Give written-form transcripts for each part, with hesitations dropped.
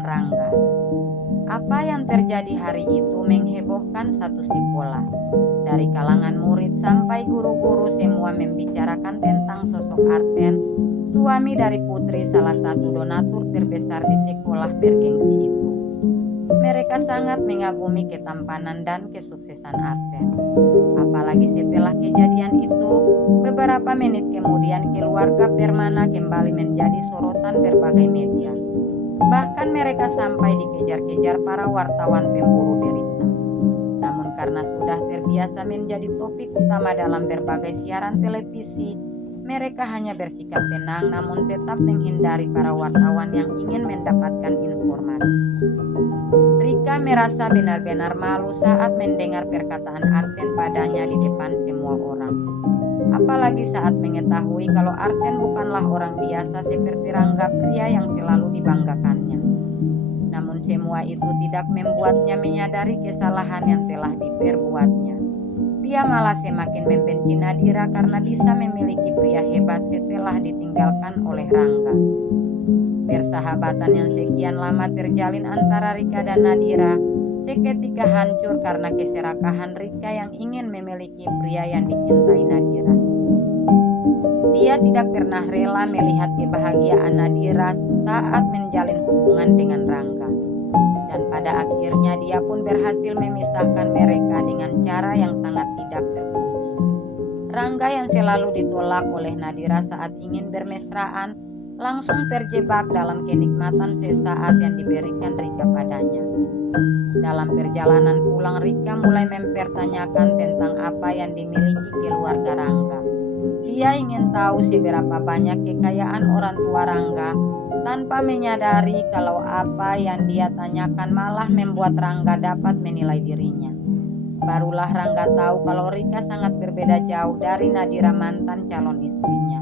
perkataan Rangga. Apa yang terjadi hari itu menghebohkan satu sekolah. Dari kalangan murid sampai guru-guru semua membicarakan tentang sosok Arsen, suami dari Putri, salah satu donatur terbesar di sekolah bergengsi itu. Mereka sangat mengagumi ketampanan dan kesuksesan Arsen. Apalagi setelah kejadian itu, beberapa menit kemudian keluarga Permana kembali menjadi sorotan berbagai media. Bahkan mereka sampai dikejar-kejar para wartawan pemburu berita. Namun karena sudah terbiasa menjadi topik utama dalam berbagai siaran televisi, mereka hanya bersikap tenang namun tetap menghindari para wartawan yang ingin mendapatkan informasi. Rika merasa benar-benar malu saat mendengar perkataan Arsen padanya di depan semua orang. Apalagi saat mengetahui kalau Arsen bukanlah orang biasa seperti Rangga, pria yang selalu dibanggakannya. Namun semua itu tidak membuatnya menyadari kesalahan yang telah diperbuatnya. Dia malah semakin membenci Nadira karena bisa memiliki pria hebat setelah ditinggalkan oleh Rangga. Persahabatan yang sekian lama terjalin antara Rika dan Nadira seketika hancur karena keserakahan Rika yang ingin memiliki pria yang dicintai Nadira. Dia tidak pernah rela melihat kebahagiaan Nadira saat menjalin hubungan dengan Rangga. Dan pada akhirnya dia pun berhasil memisahkan mereka dengan cara yang sangat tidak terpuji. Rangga yang selalu ditolak oleh Nadira saat ingin bermesraan langsung terjebak dalam kenikmatan sesaat yang diberikan Rika padanya. Dalam perjalanan pulang, Rika mulai mempertanyakan tentang apa yang dimiliki keluarga Rangga. Dia ingin tahu seberapa banyak kekayaan orang tua Rangga tanpa menyadari kalau apa yang dia tanyakan malah membuat Rangga dapat menilai dirinya. Barulah Rangga tahu kalau Rika sangat berbeda jauh dari Nadira, mantan calon istrinya.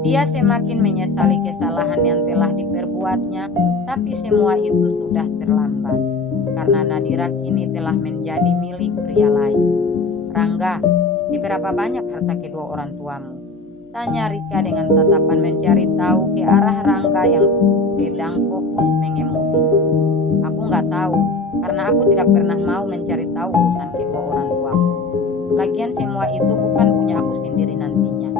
Dia semakin menyesali kesalahan yang telah diperbuatnya, tapi semua itu sudah terlambat karena Nadira kini telah menjadi milik pria lain. Rangga, seberapa banyak harta kedua orang tuamu? Tanya Rika dengan tatapan mencari tahu ke arah Rangga yang sedang fokus mengemudi. Aku nggak tahu, karena aku tidak pernah mau mencari tahu urusan kedua orang tuaku. Lagian semua itu bukan punya aku sendiri nantinya.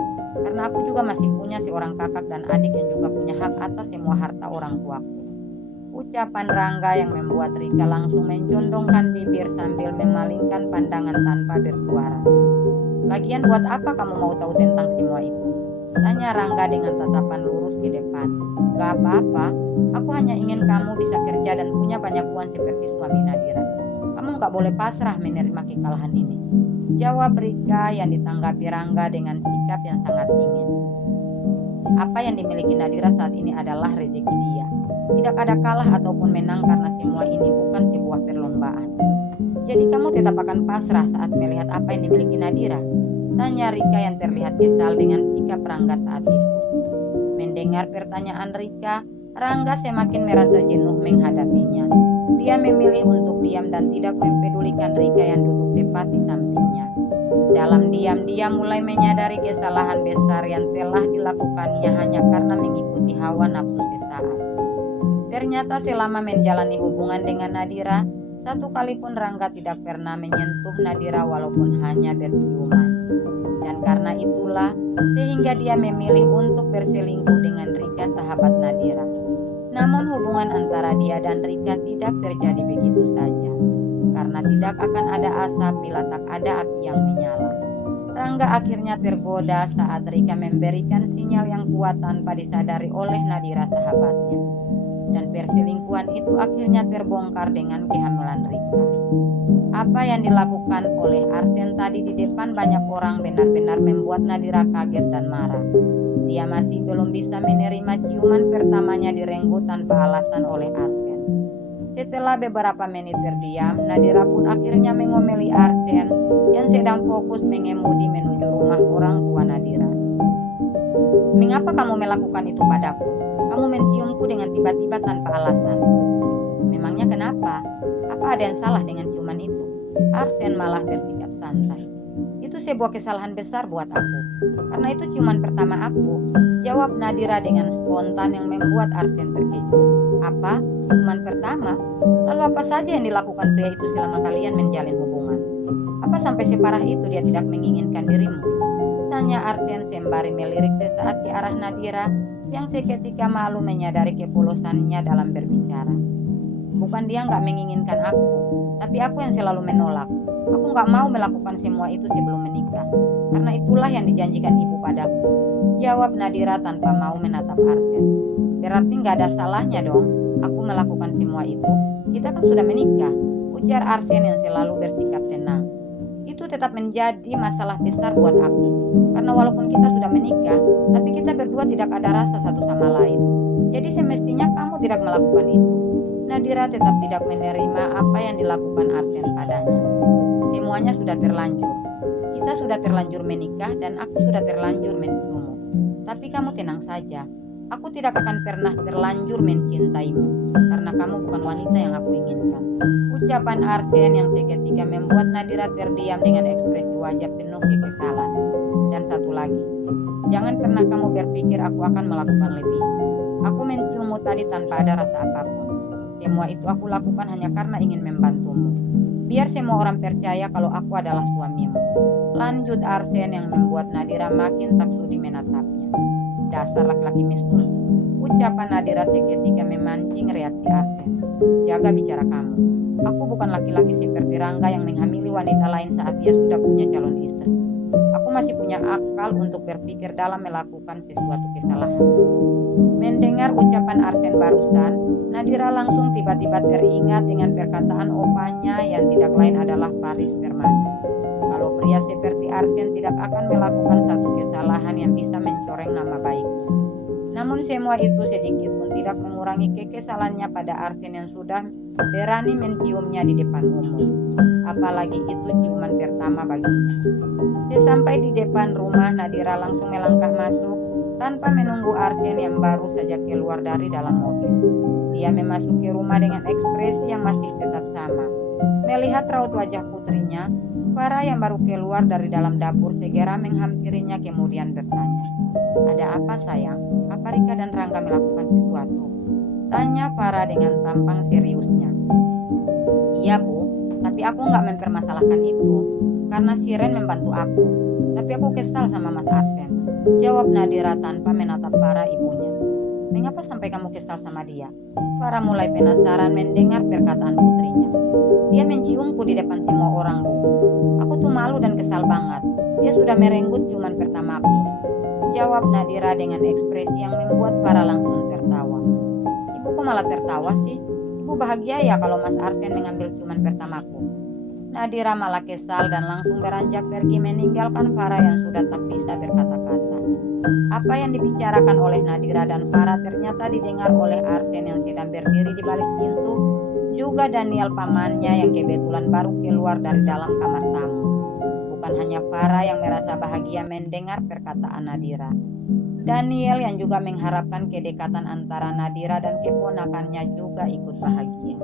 Karena aku juga masih punya seorang kakak dan adik yang juga punya hak atas semua harta orang tuaku. Ucapan Rangga yang membuat Rika langsung mencondongkan bibir sambil memalingkan pandangan tanpa bersuara. Lagian buat apa kamu mau tahu tentang semua itu? Tanya Rangga dengan tatapan lurus ke depan. Gak apa-apa, aku hanya ingin kamu bisa kerja dan punya banyak uang seperti suami Nadira. Kamu gak boleh pasrah menerima kekalahan ini. Jawab Rika yang ditanggapi Rangga dengan sikap yang sangat dingin. Apa yang dimiliki Nadira saat ini adalah rezeki dia. Tidak ada kalah ataupun menang karena semua ini bukan sebuah perlombaan. Jadi kamu tetap akan pasrah saat melihat apa yang dimiliki Nadira? Tanya Rika yang terlihat kesal dengan sikap Rangga saat itu. Mendengar pertanyaan Rika, Rangga semakin merasa jenuh menghadapinya. Dia memilih untuk diam dan tidak mempedulikan Rika yang duduk tepat di sampingnya. Dalam diam dia mulai menyadari kesalahan besar yang telah dilakukannya hanya karena mengikuti hawa nafsu sesaat. Ternyata selama menjalani hubungan dengan Nadira, satu kali pun Rangga tidak pernah menyentuh Nadira walaupun hanya berciuman. Dan karena itulah sehingga dia memilih untuk berselingkuh dengan Rika, sahabat Nadira. Namun hubungan antara dia dan Rika tidak terjadi begitu saja. Karena tidak akan ada asap bila tak ada api yang menyala. Rangga akhirnya tergoda saat Rika memberikan sinyal yang kuat tanpa disadari oleh Nadira, sahabatnya. Dan perselingkuhan itu akhirnya terbongkar dengan kehamilan Rika. Apa yang dilakukan oleh Arsen tadi di depan banyak orang benar-benar membuat Nadira kaget dan marah. Dia masih belum bisa menerima ciuman pertamanya direnggut tanpa alasan oleh Arsen. Setelah beberapa menit terdiam, Nadira pun akhirnya mengomeli Arsen yang sedang fokus mengemudi menuju rumah orang tua Nadira. Mengapa kamu melakukan itu padaku? Kamu menciumku dengan tiba-tiba tanpa alasan. Memangnya kenapa? Apa ada yang salah dengan ciuman itu? Arsen malah bersikap santai. Itu sebuah kesalahan besar buat aku. Karena itu ciuman pertama aku, jawab Nadira dengan spontan yang membuat Arsen terkejut. Apa? Cuman pertama, lalu apa saja yang dilakukan pria itu selama kalian menjalin hubungan? Apa sampai separah itu dia tidak menginginkan dirimu? Tanya Arsen sembari melirik sesaat ke arah Nadira yang seketika malu menyadari kepolosannya dalam berbicara. Bukan dia nggak menginginkan aku, tapi aku yang selalu menolak. Aku nggak mau melakukan semua itu sebelum menikah, karena itulah yang dijanjikan ibu padaku. Jawab Nadira tanpa mau menatap Arsen. Berarti nggak ada salahnya dong, aku melakukan semua itu. Kita kan sudah menikah, ujar Arsen yang selalu bersikap tenang. Itu tetap menjadi masalah besar buat aku, karena walaupun kita sudah menikah, tapi kita berdua tidak ada rasa satu sama lain. Jadi semestinya kamu tidak melakukan itu. Nadira tetap tidak menerima apa yang dilakukan Arsen padanya. Semuanya sudah terlanjur. Kita sudah terlanjur menikah dan aku sudah terlanjur menciummu. Tapi kamu tenang saja. Aku tidak akan pernah terlanjur mencintaimu karena kamu bukan wanita yang aku inginkan. Ucapan Arsen yang seketika membuat Nadira terdiam dengan ekspresi wajah penuh kekesalan. Dan satu lagi, jangan pernah kamu berpikir aku akan melakukan lebih. Aku menciummu tadi tanpa ada rasa apapun. Semua itu aku lakukan hanya karena ingin membantumu. Biar semua orang percaya kalau aku adalah suamimu. Lanjut Arsen yang membuat Nadira makin tak sudi menatapnya. Dasar laki-laki miskin. Ucapan Nadira seketika memancing reaksi Arsen. Jaga bicara kamu. Aku bukan laki-laki seperti Rangga yang menghamili wanita lain saat dia sudah punya calon istri. Aku masih punya akal untuk berpikir dalam melakukan sesuatu kesalahan. Mendengar ucapan Arsen barusan, Nadira langsung tiba-tiba teringat dengan perkataan opanya yang tidak lain adalah Paris Permana. Kalau pria seperti Arsen tidak akan melakukan satu kesalahan yang bisa mencoreng nama baiknya. Namun semua itu sedikit pun tidak mengurangi kekesalannya pada Arsen yang sudah berani menciumnya di depan umum. Apalagi itu ciuman pertama baginya. Sesampai di depan rumah, Nadira langsung melangkah masuk tanpa menunggu Arsen yang baru saja keluar dari dalam mobil. Dia memasuki rumah dengan ekspresi yang masih tetap sama. Melihat raut wajah putrinya, Farah yang baru keluar dari dalam dapur segera menghampirinya kemudian bertanya, "Ada apa sayang? Apa Rika dan Rangga melakukan sesuatu?" Tanya Farah dengan tampang seriusnya. "Iya bu, tapi aku nggak mempermasalahkan itu, karena Siren membantu aku. Tapi aku kesal sama Mas Arsen," jawab Nadira tanpa menatap Farah ibunya. "Mengapa sampai kamu kesal sama dia?" Farah mulai penasaran mendengar perkataan putrinya. "Dia menciumku di depan semua orang bu. Aku tuh malu dan kesal banget. Dia sudah merenggut ciuman pertamaku," jawab Nadira dengan ekspresi yang membuat Farah langsung tertawa. "Ibu kok malah tertawa sih? Ibu bahagia ya kalau Mas Arsen mengambil ciuman pertamaku?" Nadira malah kesal dan langsung beranjak pergi meninggalkan Farah yang sudah tak bisa berkata-kata. Apa yang dibicarakan oleh Nadira dan Farah ternyata didengar oleh Arsen yang sedang berdiri di balik pintu, juga Daniel pamannya yang kebetulan baru keluar dari dalam kamar tamu. Bukan hanya Farah yang merasa bahagia mendengar perkataan Nadira. Daniel yang juga mengharapkan kedekatan antara Nadira dan keponakannya juga ikut bahagia.